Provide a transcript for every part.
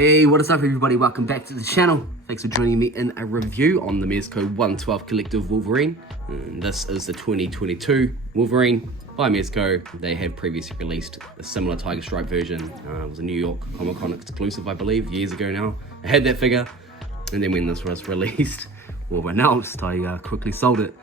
Hey, what is up everybody? Welcome back to the channel. Thanks for joining me in a review on the Mezco 112 Collective Wolverine. And this is the 2022 Wolverine by Mezco. They had previously released a similar Tiger Stripe version. It was a New York Comic Con exclusive, I believe, years ago now. I had that figure, and then when this was released, or announced, I quickly sold it.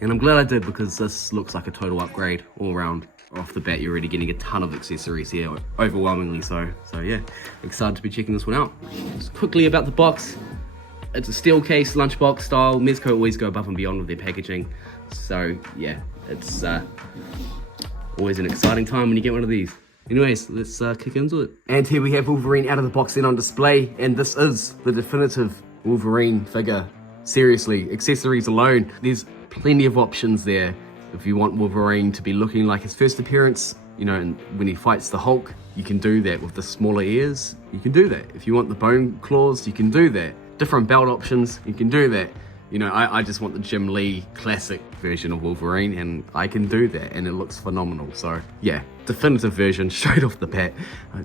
And I'm glad I did, because this looks like a total upgrade all around. Off the bat, you're already getting a ton of accessories here, overwhelmingly so. So yeah, excited to be checking this one out. Just quickly about the box. It's a steel case, lunchbox style. Mezco always go above and beyond with their packaging. So yeah, it's always an exciting time when you get one of these. Anyways, let's kick into it. And here we have Wolverine out of the box then on display. And this is the definitive Wolverine figure. Seriously, accessories alone, there's plenty of options there. If you want Wolverine to be looking like his first appearance, you know, and when he fights the Hulk, you can do that with the smaller ears. You can do that. If you want the bone claws, you can do that. Different belt options, you can do that. You know, I just want the Jim Lee classic version of Wolverine, and I can do that, and it looks phenomenal. So yeah, definitive version straight off the bat.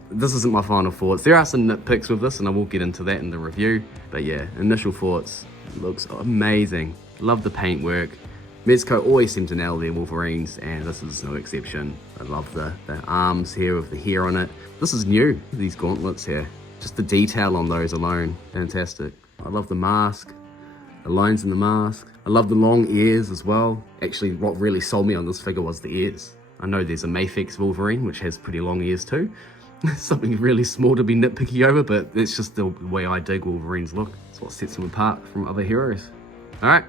This isn't my final thoughts. There are some nitpicks with this, and I will get into that in the review. But yeah, initial thoughts, it looks amazing. Love the paintwork. Mezco always seem to nail their Wolverines, and this is no exception. I love the arms here with the hair on it. This is new, these gauntlets here. Just the detail on those alone, fantastic. I love the mask, the lines in the mask. I love the long ears as well. Actually, what really sold me on this figure was the ears. I know there's a Mafex Wolverine, which has pretty long ears too. Something really small to be nitpicky over, but it's just the way I dig Wolverine's look. It's what sets them apart from other heroes. All right.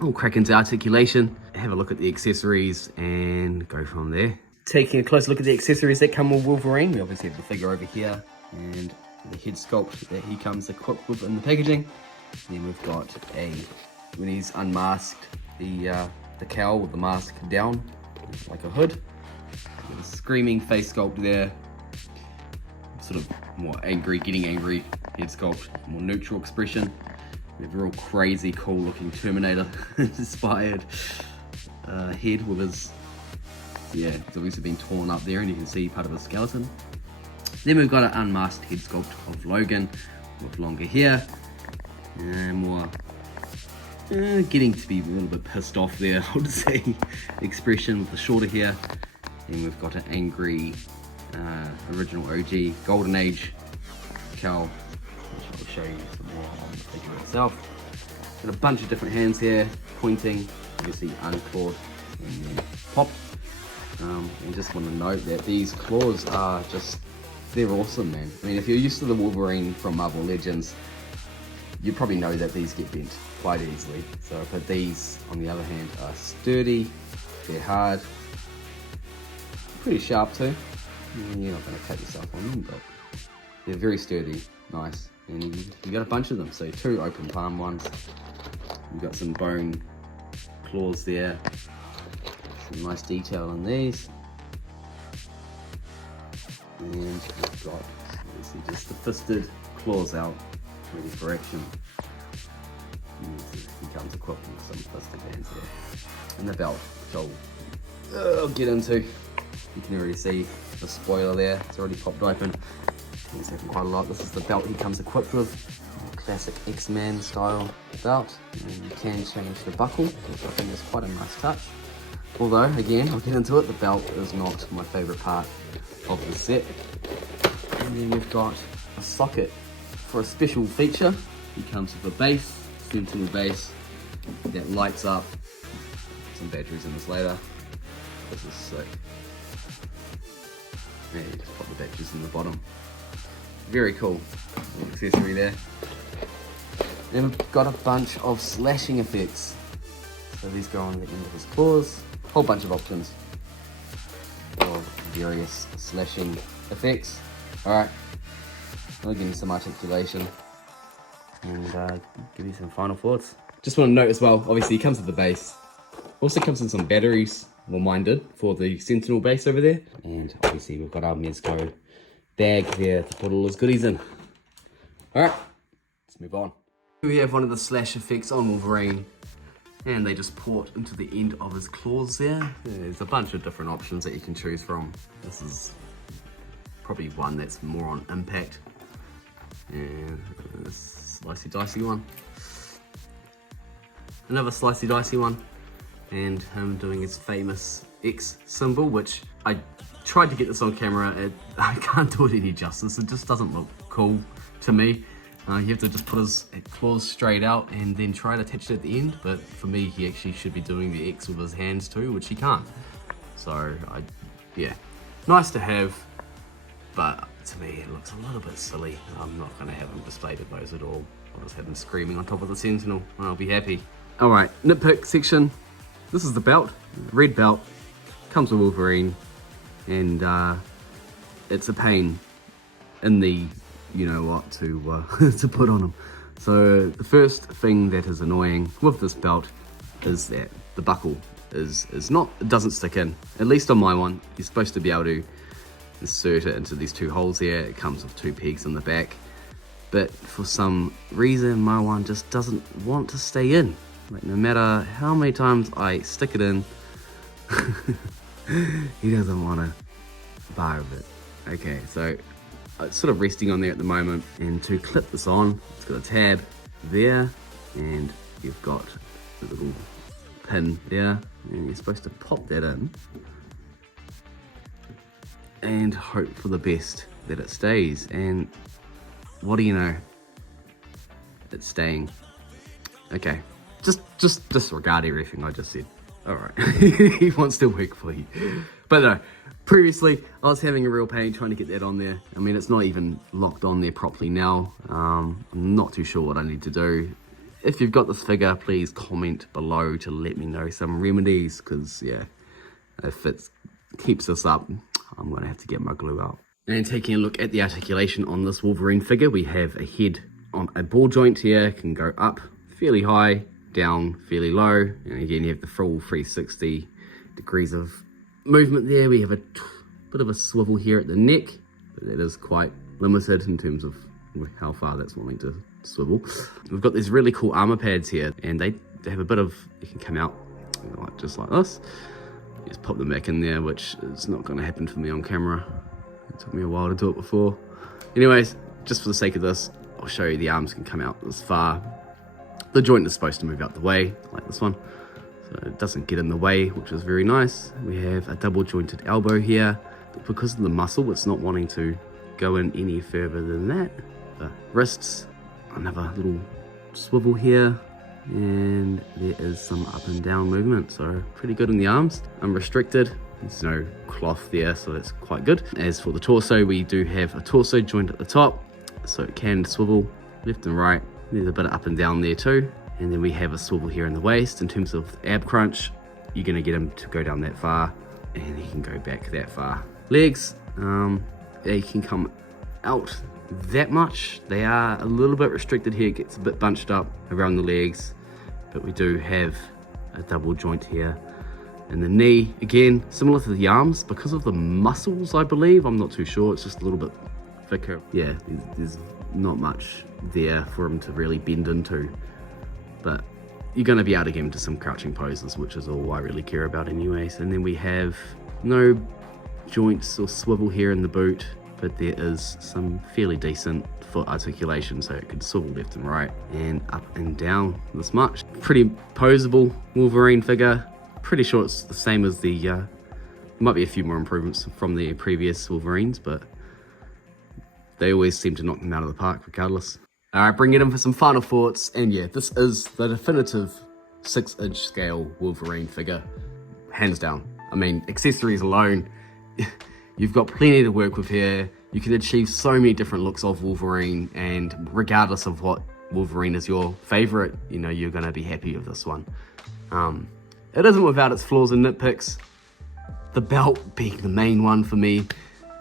We'll crack into articulation, have a look at the accessories, and go from there. Taking a close look at the accessories that come with Wolverine, we obviously have the figure over here, and the head sculpt that he comes equipped with in the packaging. Then we've got when he's unmasked, the cowl with the mask down, like a hood. A screaming face sculpt there, sort of more angry, getting angry head sculpt, more neutral expression. A real crazy, cool looking Terminator inspired head with his, yeah, it's obviously been torn up there and you can see part of his skeleton. Then we've got an unmasked head sculpt of Logan with longer hair and more getting to be a little bit pissed off there, I would say, expression with the shorter hair. Then we've got an angry original OG Golden Age cowl, which I'll show you some more on the figure itself. Got a bunch of different hands here, pointing, obviously unclawed and then popped. And just want to note that these claws are just, they're awesome, man. I mean, if you're used to the Wolverine from Marvel Legends, you probably know that these get bent quite easily. So, but these, on the other hand, are sturdy, they're hard, pretty sharp too. You're not going to cut yourself on them, but they're very sturdy, nice. And you got a bunch of them, so 2 open palm ones. You've got some bone claws there, some nice detail on these. And you've got obviously just the fisted claws out, ready for action. And he comes equipped with some fisted hands there. And the belt, which I'll get into. You can already see the spoiler there, it's already popped open. He's having quite a lot. This is the belt he comes equipped with, classic X-Man style belt. And you can change the buckle, which I think is quite a nice touch. Although, again, I'll get into it, the belt is not my favourite part of the set. And then we've got a socket for a special feature. He comes with a base, sentinel base, that lights up. Some batteries in this later. This is sick. Yeah, you just pop the batteries in the bottom. Very cool accessory there. Then we've got a bunch of slashing effects. So these go on the end of his claws. Whole bunch of options for various slashing effects. Alright, I'll give you some articulation and give you some final thoughts. Just want to note as well, obviously he comes with the base. Also comes with some batteries, well mine did, for the Sentinel base over there. And obviously we've got our Mezco bag there to put all his goodies in. Alright, let's move on. Here we have one of the slash effects on Wolverine, and they just port into the end of his claws there. There's a bunch of different options that you can choose from. This is probably one that's more on impact. And a slicey dicey one. Another slicey dicey one. And him doing his famous X symbol, which I tried to get this on camera. I can't do it any justice. It just doesn't look cool to me. You have to just put his claws straight out and then try to attach it at the end. But for me, he actually should be doing the X with his hands too, which he can't. So, yeah, nice to have, but to me it looks a little bit silly. I'm not going to have him displayed with those at all. I'll just have him screaming on top of the Sentinel and I'll be happy. Alright, nitpick section. This is the belt, red belt, comes with Wolverine, and it's a pain in the you know what to to put on him. So the first thing that is annoying with this belt is that the buckle doesn't stick in. At least on my one, you're supposed to be able to insert it into these two holes here. It comes with two pegs on the back, but for some reason my one just doesn't want to stay in. Like, no matter how many times I stick it in, he doesn't want to bar with it. Okay, so it's sort of resting on there at the moment, and to clip this on, it's got a tab there, and you've got a little pin there, and you're supposed to pop that in and hope for the best that it stays. And what do you know, it's staying. Okay, just disregard everything I just said. All right, he wants to work for you. But no, previously I was having a real pain trying to get that on there. I mean, it's not even locked on there properly now. I'm not too sure what I need to do. If you've got this figure, please comment below to let me know some remedies, because yeah, if it keeps this up, I'm gonna have to get my glue out. And taking a look at the articulation on this Wolverine figure, we have a head on a ball joint here, can go up fairly high, down fairly low, and again you have the full 360 degrees of movement there. We have a bit of a swivel here at the neck, but that is quite limited in terms of how far that's wanting to swivel. We've got these really cool armor pads here, and they have a bit of, you can come out just like this. Just pop them back in there, which is not going to happen for me on camera. It took me a while to do it before. Anyways, just for the sake of this, I'll show you the arms can come out this far. The joint is supposed to move out the way, like this one, so it doesn't get in the way, which is very nice. We have a double jointed elbow here, but because of the muscle, it's not wanting to go in any further than that. The wrists, another little swivel here, and there is some up and down movement, so pretty good in the arms. Unrestricted, there's no cloth there, so that's quite good. As for the torso, we do have a torso joint at the top, so it can swivel left and right. There's a bit of up and down there too. And then we have a swivel here in the waist. In terms of ab crunch, you're gonna get him to go down that far, and he can go back that far. Legs, they can come out that much. They are a little bit restricted here. It gets a bit bunched up around the legs, but we do have a double joint here. And the knee, again, similar to the arms, because of the muscles, I believe. I'm not too sure, it's just a little bit thicker. Yeah, there's not much there for him to really bend into, but you're going to be able to get him to some crouching poses, which is all I really care about anyways. And then we have no joints or swivel here in the boot, but there is some fairly decent foot articulation, so it can swivel left and right and up and down this much. Pretty poseable Wolverine figure. Pretty sure it's the same as the might be a few more improvements from the previous Wolverines, but they always seem to knock them out of the park regardless. Alright, bring it in for some final thoughts, and yeah, this is the definitive 6-inch scale Wolverine figure, hands down. I mean, accessories alone, you've got plenty to work with here. You can achieve so many different looks of Wolverine, and regardless of what Wolverine is your favorite, you know, you're gonna be happy with this one. It isn't without its flaws and nitpicks. The belt being the main one for me.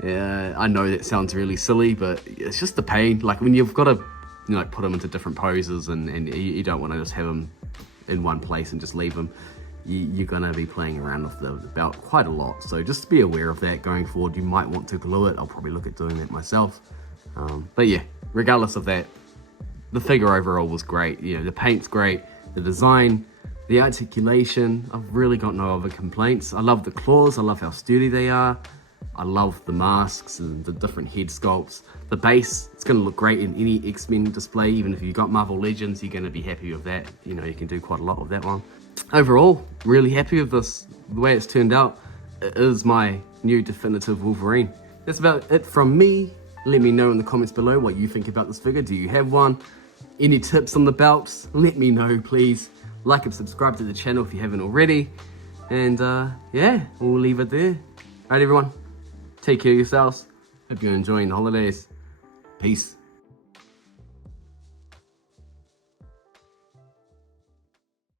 I know that sounds really silly, but it's just the pain. Like when you've got to, you know, put them into different poses, and you don't want to just have them in one place and just leave them. You're going to be playing around with the belt quite a lot. So just be aware of that going forward. You might want to glue it. I'll probably look at doing that myself. But yeah, regardless of that, the figure overall was great. You know, the paint's great, the design, the articulation, I've really got no other complaints. I love the claws, I love how sturdy they are. I love the masks and the different head sculpts. The base, it's going to look great in any X-Men display. Even if you've got Marvel Legends, you're going to be happy with that. You know, you can do quite a lot with that one. Overall, really happy with this. The way it's turned out, it is my new definitive Wolverine. That's about it from me. Let me know in the comments below what you think about this figure. Do you have one? Any tips on the belts? Let me know, please. Like and subscribe to the channel if you haven't already. And yeah, we'll leave it there. Alright everyone, take care of yourselves. Hope you're enjoying the holidays. Peace.